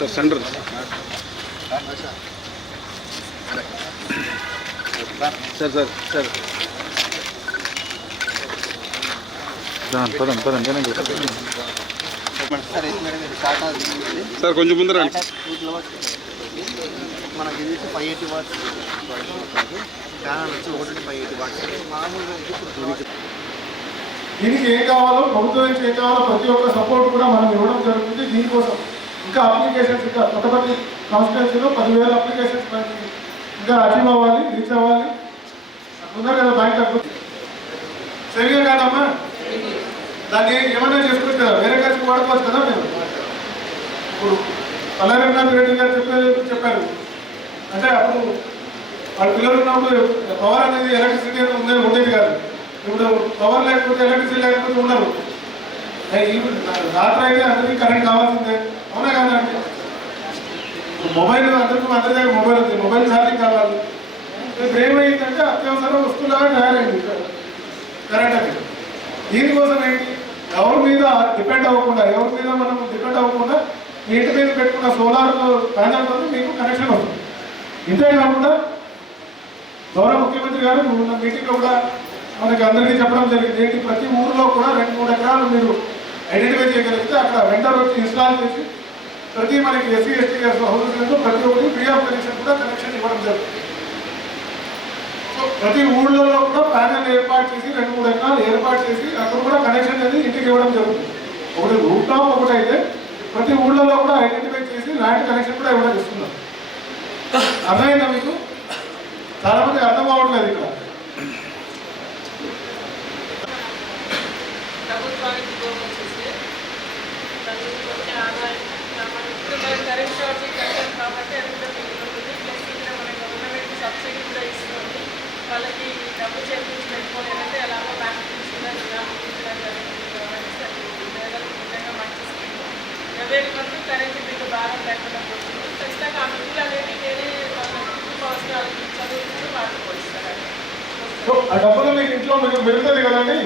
Sir centre. Sir sir sir. దాని పదండి పదండి వెనక్కి రండి. సార్ కొంచెం ముందర మనకి ఇది ఫైవ్ ఎయిటీ వాట్స్ ప్యానల్ వచ్చి ఒకటి ఫైవ్ ఎయిటీ వాట్స్ మామూలుగా దీనికి ఏం కావాలో ప్రభుత్వం నుంచి ఏం కావాలో ప్రతి ఒక్క సపోర్ట్ కూడా మనం ఇవ్వడం జరుగుతుంది. దీనికోసం ఇంకా అప్లికేషన్స్ ఇంకా కొత్తపల్లి కాన్స్టిట్యున్సీలో పదివేల అప్లికేషన్స్ మనకి ఇంకా అచీవ్ అవ్వాలి రీచ్ అవ్వాలి. ఉన్నారు కదా బ్యాంక్ అప్పుడు సరిగా కాదమ్మా దాన్ని ఏమైనా చేసుకోవచ్చు కదా వేరే ఖర్చు వాడుకోవచ్చు కదా మేము. ఇప్పుడు పల్లారెడ్డి రెడ్డి గారు చెప్పారు చెప్పారు. అంటే అప్పుడు వాళ్ళ పిల్లలు ఉన్నప్పుడు పవర్ అనేది ఎలక్ట్రిసిటీ అనేది ఉండేది ఉండేది కాదు. ఇప్పుడు పవర్ లేకపోతే ఎలక్ట్రిసిటీ లేకపోతే ఉండరు. రాత్రి అయితే అందరికీ కరెంట్ కావాల్సిందే. అవునా కాదండి మొబైల్ అందరికీ అందరి దగ్గర మొబైల్ ఉంది. మొబైల్ ఛార్జింగ్ కావాలి. ఇప్పుడు ఏమైందంటే అత్యవసర వస్తువులాగా తయారైంది కరెంట్ అది. దీనికోసం ఏంటి? ఎవరి మీద డిపెండ్ అవ్వకుండా ఎవరి మీద మనం డిపెండ్ అవ్వకుండా మీ ఇంటి మీద పెట్టుకున్న సోలార్ ప్యానల్తో మీకు కనెక్షన్ వస్తుంది. ఇంతే కాకుండా గౌరవ ముఖ్యమంత్రి గారు ఉన్న మీటింగ్లో కూడా మనకి అందరికీ చెప్పడం జరిగింది. ఏంటి? ప్రతి ఊరిలో కూడా రెండు మూడు ఎకరాలు మీరు ఐడెంటిఫై చేయగలిగితే అక్కడ వెంటర్ వచ్చి ఇన్స్టాల్ చేసి ప్రతి మనకి ఎస్సీ ఎస్టీ హౌసెస్లో ప్రతి ఒక్కరికి ఫ్రీ ఆఫ్ కనెక్షన్ కూడా కనెక్షన్ ఇవ్వడం జరుగుతుంది. సో ప్రతి ఊళ్ళలో కూడా ప్యానెల్ ఏర్పాటు చేసి రెండు మూడు ఎకరాలు ఏర్పాటు చేసి అక్కడ కూడా కనెక్షన్ అనేది ఇంటికి ఇవ్వడం జరుగుతుంది. ఒకటి రూట్ టాప్ ఒకటి అయితే ప్రతి ఊళ్ళలో కూడా ఐడెంటిఫై చేసి ల్యాండ్ కనెక్షన్ కూడా ఇవ్వడం ఇస్తున్నారు అర్థమైందా మీకు? చాలా మంది అర్థం కావట్లేదు ఇక్కడ ప్రభుత్వానికి దూరం వచ్చేసి దాని నుంచి వచ్చే ఆదాయం మనకి ఇప్పుడు మనం కరెంట్ షార్ట్ కట్టాం కాబట్టి ప్లస్ ఇక్కడ మన గవర్నమెంట్ సబ్సిడీ కూడా ఇస్తుంది వాళ్ళకి డబ్బు చేపించి పెట్టుకోలేదంటే ఎలాగో బ్యాంక్ నుంచి కూడా జరుగుతుంది కాబట్టి పేదలకు నిజంగా మంచి స్కీమ్ కరెంట్ బిల్లు భారం లేకుండా పోతుంది ఖచ్చితంగా ఆ బిల్లు అనేది వేరే కుటుంబ అవసరాలకి చదువుకుంటూ సో ఆ డబ్బులు మీకు ఇంట్లో మీకు పెరుగుతుంది కదండి?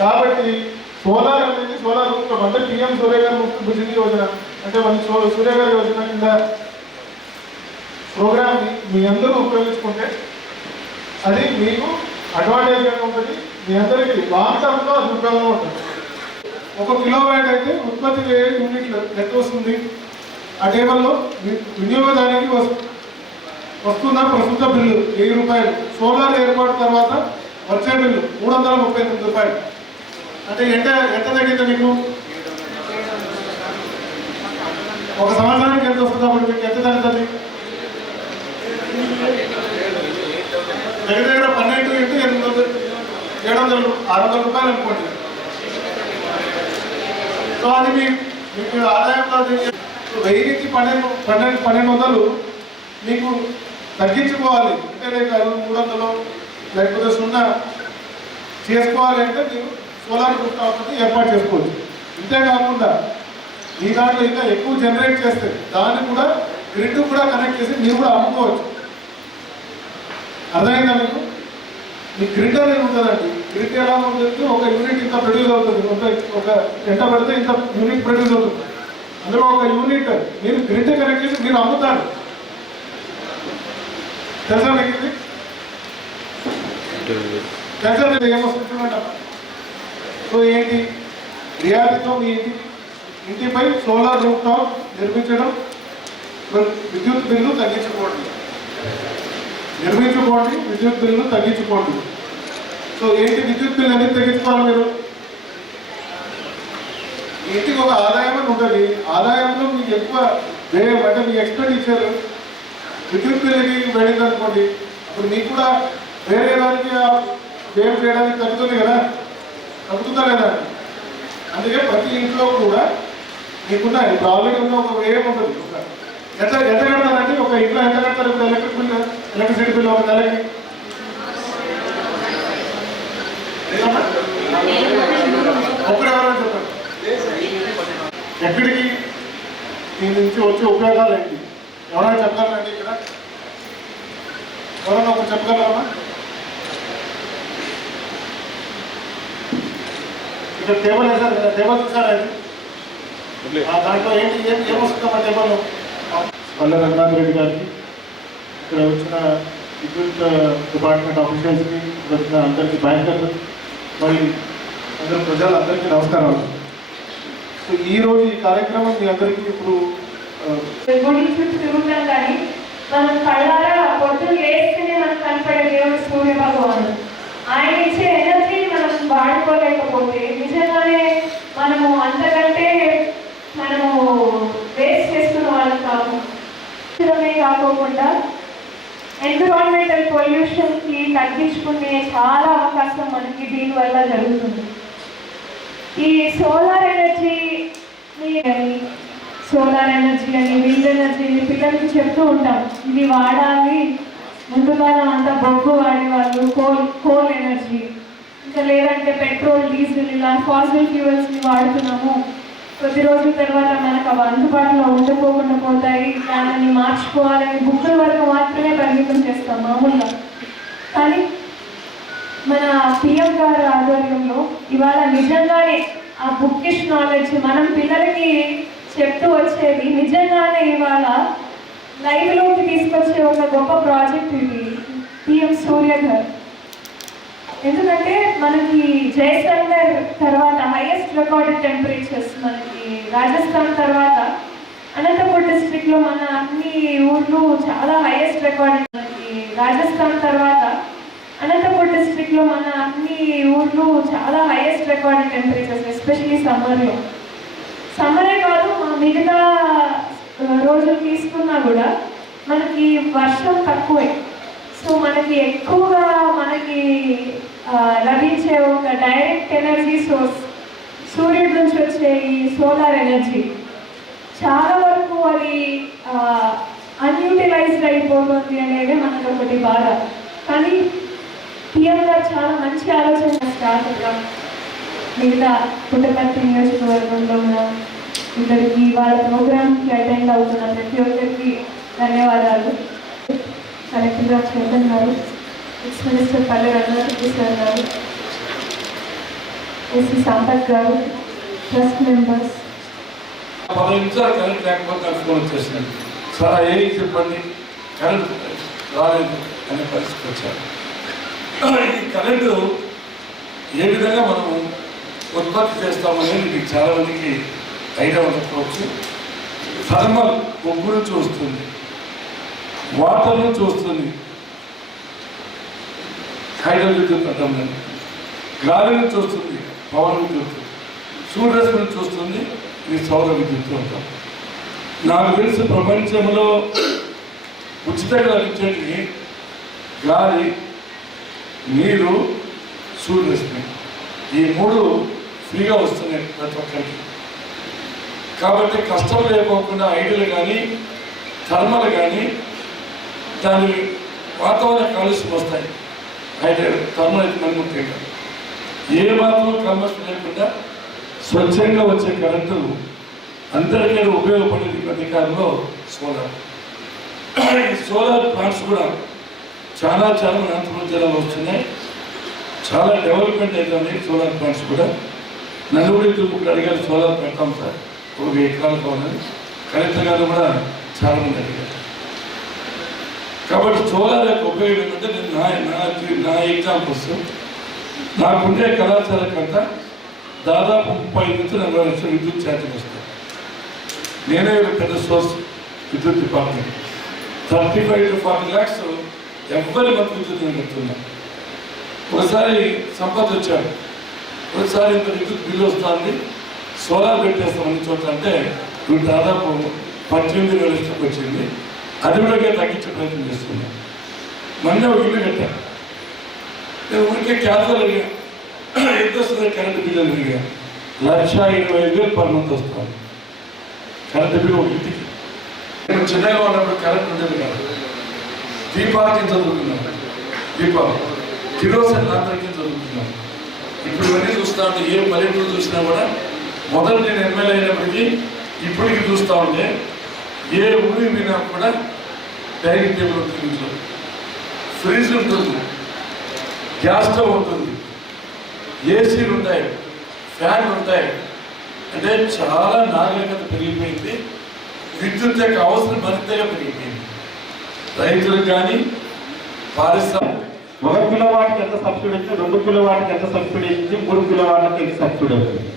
కాబట్టి సోలార్ అనేది సోలార్ రూపం అంటే పిఎం సూర్య గారు ముఫ్త్ యోజన. అంటే మన సూ- సూర్యగారి యోజన కింద ప్రోగ్రామ్ని మీ అందరూ ఉపయోగించుకుంటే అది మీకు అడ్వాంటేజ్గా ఉంటుంది. మీ అందరికీ లాంగ్ టర్మ్లో అది ఉపయోగంగా ఉంటుంది ఒక కిలోవాట్ అయితే ఉత్పత్తి చేసే యూనిట్లు ఎంత వస్తుంది? ఆ టేబుల్లో వినియోగదానికి వస్తుందా? వస్తున్న ప్రస్తుత బిల్లు వెయ్యి రూపాయలు. సోలార్ ఏర్పాటు తర్వాత వచ్చే బిల్లు మూడు వందల ముప్పై ఎనిమిది రూపాయలు. అంటే ఎంత ఎంత తగ్గింది మీకు? ఒక సంవత్సరానికి ఎంత వస్తుంది అప్పుడు మీకు ఎంత తగ్గుతుంది దగ్గర దగ్గర పన్నెండు ఇంటూ ఎనిమిది వందలు ఏడు వందలు ఆరు వందల రూపాయలు అనుకోండి. సో అది మీ మీకు ఆదాయంలో వెయ్యి నుంచి పన్నెండు పన్నెండు పన్నెండు వందలు మీకు తగ్గించుకోవాలి. అంటే లేక మూడు వందలు లేకపోతే సున్నా చేసుకోవాలి అంటే మీరు సోలార్ గుర్తు ఏర్పాటు చేసుకోవచ్చు. ఇంతేకాకుండా మీ దాంట్లో ఇంకా ఎక్కువ జనరేట్ చేస్తే దాన్ని కూడా గ్రిడ్ కూడా కనెక్ట్ చేసి మీరు కూడా అమ్ముకోవచ్చు. అర్థమైందా మీకు? మీ గ్రిడ్ అనేది ఉంటుందండి. గ్రిడ్ ఎలా ఉంటుంది ఒక యూనిట్ ఇంత ప్రొడ్యూస్ అవుతుంది. ఒక ఒక ఎంత పడితే ఇంత యూనిట్ ప్రొడ్యూస్ అవుతుంది. అందులో ఒక యూనిట్ మీరు గ్రిడ్ కనెక్ట్ చేసి మీరు అమ్ముతారు. తెలుసా మీకు ఇది? తెలుసా ఏమొస్తుందంట సో ఏంటి? రియాలిటీతో మీ ఇంటిపై సోలార్ రూప్ టాప్ నిర్మించడం విద్యుత్ బిల్లు తగ్గించుకోండి. నిర్మించుకోండి విద్యుత్ బిల్లు తగ్గించుకోండి. సో ఏంటి విద్యుత్ బిల్లు అనేది తగ్గించుకోవాలి మీరు? ఇంటికి ఒక ఆదాయం అని ఉంటుంది. ఆదాయంలో మీకు ఎక్కువ వ్యయం అంటే మీ ఎక్స్పెండిచర్ విద్యుత్ బిల్లుకి వెళ్ళింది అనుకోండి అప్పుడు మీకు కూడా వేరే దానికి ఆ వ్యయం చేయడానికి తగ్గుతుంది కదా? తగ్గుతుందా లేదా? అందుకే ప్రతి ఇంట్లో కూడా మీకున్న ఇప్పుడు ఆల్రెడీ ఉన్న ఒక వ్యయం ఉంటుంది ఎంత ఎంత కడతారండి? ఒక ఇంట్లో ఎంత కడతారు? ఇప్పుడు ఎలక్ట్రిక్ బిల్ ఎలక్ట్రిసిటీ బిల్ ఒక నెలకి? ఒకటి ఎవరైనా చెప్పండి. ఎక్కడికి? దీని నుంచి వచ్చే ఉపయోగాలు ఏంటి? ఎవరైనా చెప్పగలరండి ఇక్కడ? ఎవరైనా ఒకరు చెప్పగలరా? ఇక్కడ టేబుల్ వేశారు కదా టేబుల్ చూసారా ఇది? దాంట్లో ఏంటి? ఏం ఏమొస్తుందంటే మనం పల్లె రంగారెడ్డి గారికి ఇక్కడ వచ్చిన విద్యుత్ డిపార్ట్మెంట్ ఆఫీషియల్స్కి వచ్చిన అందరికీ బ్యాంకర్లు మరి అందరు ప్రజలందరికీ నమస్కారాలు. సో ఈ రోజు ఈ కార్యక్రమం మీ అందరికీ ఇప్పుడు తిరుగుతాం కానీ మనం కళ్ళారా పొద్దున్న లేస్తేనే మనకు కనపడే దేవుడు సూర్య భగవానుడు. ఆయన ఇచ్చే ఎనర్జీని మనం వాడుకోలేకపోతే నిజంగానే మనము అంతకంటే మనము వేస్ట్ చేసుకున్న వాళ్ళం కాము పోకుండా ఎన్విరాన్మెంటల్ పొల్యూషన్కి తగ్గించుకునే చాలా అవకాశం మనకి దీనివల్ల జరుగుతుంది. ఈ సోలార్ ఎనర్జీ సోలార్ ఎనర్జీ అని విండ్ ఎనర్జీని పిల్లలకి చెప్తూ ఉంటాం. ఇది వాడాలి ముందుగానే అంతా బొగ్గు వాడేవాళ్ళు కోల్ కోల్ ఎనర్జీ ఇంకా లేదంటే పెట్రోల్ డీజిల్ ఇలా ఫాసిల్ ఫ్యూయల్స్ని వాడుతున్నాము. కొద్ది రోజుల తర్వాత మనకు అవి అందుబాటులో ఉండకోకుండా పోతాయి. దానిని మార్చుకోవాలని బుక్కుల వరకు మాత్రమే పరిమితం చేస్తాం మామూలుగా. కానీ మన పిఎం గారి ఆధ్వర్యంలో ఇవాళ నిజంగానే ఆ బుక్కిష్ నాలెడ్జ్ మనం పిల్లలకి చెప్తూ వచ్చేది నిజంగానే ఇవాళ లైవ్లోకి తీసుకొచ్చే ఒక గొప్ప ప్రాజెక్ట్ ఇది. పిఎం సూర్య గారు. ఎందుకంటే మనకి జైసల్మేర్ తర్వాత హైయెస్ట్ రికార్డెడ్ టెంపరేచర్స్ మనకి రాజస్థాన్ తర్వాత అనంతపూర్ డిస్ట్రిక్ట్లో మన అన్ని ఊర్లు చాలా హైయెస్ట్ రికార్డెడ్ మనకి రాజస్థాన్ తర్వాత అనంతపూర్ డిస్ట్రిక్ట్లో మన అన్ని ఊర్లు చాలా హైయెస్ట్ రికార్డెడ్ టెంపరేచర్స్ ఎస్పెషలీ సమ్మర్లో సమ్మరే కాదు మా మిగతా రోజులు తీసుకున్నా కూడా మనకి వర్షం తక్కువే. సో మనకి ఎక్కువగా మనకి లభించే ఒక డైరెక్ట్ ఎనర్జీ సోర్స్ సూర్యుడి నుంచి వచ్చే ఈ సోలార్ ఎనర్జీ. చాలా వరకు అది అన్యూటిలైజ్డ్ అయిపోతుంది అనేది మనకు ఒకటి బాధ. కానీ పిఎం గారు చాలా మంచి ఆలోచన స్టార్ట్గా మిగతా పుట్టపర్తి నియోజకవర్గంలో ఉన్న ఇద్దరికి వాళ్ళ ప్రోగ్రామ్కి అటెండ్ అవుతున్న ప్రతి ఒక్కరికి ధన్యవాదాలు. కలెక్టర్ గారు చైతన్ గారు. Ex minister Palle Rangareddy sir గారు. ఎస్సీ సంపత్ గారు ట్రస్ట్ మెంబర్స్. నిమిషాలు కరెంట్ లేకపోతే నాకు ఫోన్ వచ్చేసింది సార్ చెప్పండి? కరెంట్ రాలేదు అనే పరిస్థితి వచ్చారు. ఈ కరెంటు ఏ విధంగా మనము ఉత్పత్తి చేస్తామనేది మీకు చాలా మందికి ఐడియా ఉండకపోవచ్చు. థర్మల్ బొగ్గు నుంచి వస్తుంది. వాటర్ నుంచి వస్తుంది. హైడ్రో విద్యుత్ అంటాం చూస్తుంది పవన్ చూస్తుంది సూర్యరశ్మిని చూస్తుంది విద్యుత్ సూర్యరశ్మి నుంచి ఇది సౌర అంటాం నాకు తెలిసి ప్రపంచంలో ఉచితంగా లభించేటివి గాలి నీరు సూర్యరశ్మి. ఈ మూడు ఫ్రీగా వస్తున్నాయి ప్రతి ఒక్కరికి. కాబట్టి కష్టం లేకోకుండా ఐడియలు కానీ థర్మల్ కానీ దాని వాతావరణ కాలుష్యం వస్తాయి. అయితే థర్మల్ అయితే మనకు ఏ మాత్రం కల్మషం లేకుండా స్వచ్ఛంగా వచ్చే కరెంటు అందరికీ ఉపయోగపడేది అధికారంలో సోలార్. ఈ సోలార్ ప్లాంట్స్ కూడా చాలా చాలా అనంతపురం జిల్లాలో వస్తున్నాయి. చాలా డెవలప్మెంట్ అవుతుంది సోలార్ ప్లాంట్స్ కూడా. నలుగురి ముగ్గురు అడిగారు సోలార్ పెడతాం సార్ ఒక ఎకరాలు కావాలని కలెక్టర్ గారు కూడా చాలా మంది అడిగారు. కాబట్టి సోలార్ యొక్క ఉపయోగం ఏంటంటే నేను నా నా నా ఎగ్జాంపుల్స్. నాకుండే కళాశాలకంట దాదాపు ముప్పై నుంచి నలభై లక్షల విద్యుత్ ఛార్జీలు వస్తాయి. నేనే ఒక పెద్ద సోర్స్ విద్యుత్ department. Thirty five to forty lakhs ఎవ్వరి మంత్ విద్యుత్ నేను ఒకసారి సంపద వచ్చాడు. ఒకసారి ఇంత విద్యుత్ బిల్లు వస్తుంది. సోలార్ పెట్టేస్తాం చోట అంటే ఇప్పుడు దాదాపు పద్దెనిమిది వేల లక్షలకు వచ్చింది. అది కూడా తగ్గించే ప్రయత్నం చేస్తున్నాం. మొన్న ఒక ఇల్లు కట్టాను. నేను ఊరికే క్యాన్సల్ అడిగా. ఎంత వస్తుంది కరెంటు బిల్లు అని అడిగా. లక్ష ఇరవై ఐదు వేలు పర్ మంత్ వస్తుంది. కరెంట్ బిల్లు ఒక ఇంటికి. నేను చెన్నైలో ఉన్నప్పుడు కరెంట్ ఉండేది కాదు. దీపావళికి చదువుకున్నాను. దీపావళి కిరోసన్ రాత్రికి చదువుకున్నాను. ఇప్పుడు ఇవన్నీ చూస్తా ఉంటే ఏ పల్లెటూరు చూసినా కూడా మొదలు నేను ఎమ్మెల్యే అయినప్పటికీ ఇప్పటికీ చూస్తూ ఉంటే ఏ ఊరి మీద కూడా డైనింగ్ టేబుల్ ఉంటుంది ఇంట్లో. ఫ్రిడ్జ్ ఉంటుంది. గ్యాస్ స్టవ్ ఉంటుంది. ఏసీలు ఉంటాయి. ఫ్యాన్లు ఉంటాయి. అంటే చాలా నాగరికత పెరిగిపోయింది. విద్యుత్ యొక్క అవసరం మరింతగా పెరిగిపోయింది. రైతులకు కానీ పారిశ్రామిక ఒక కిలో వాటికి ఎంత సబ్సిడీ ఇచ్చి రెండు కిలో వాటికి ఎంత సబ్సిడీ ఇచ్చి మూడు కిలో వాటికి ఎంత సబ్సిడీ అవుతుంది?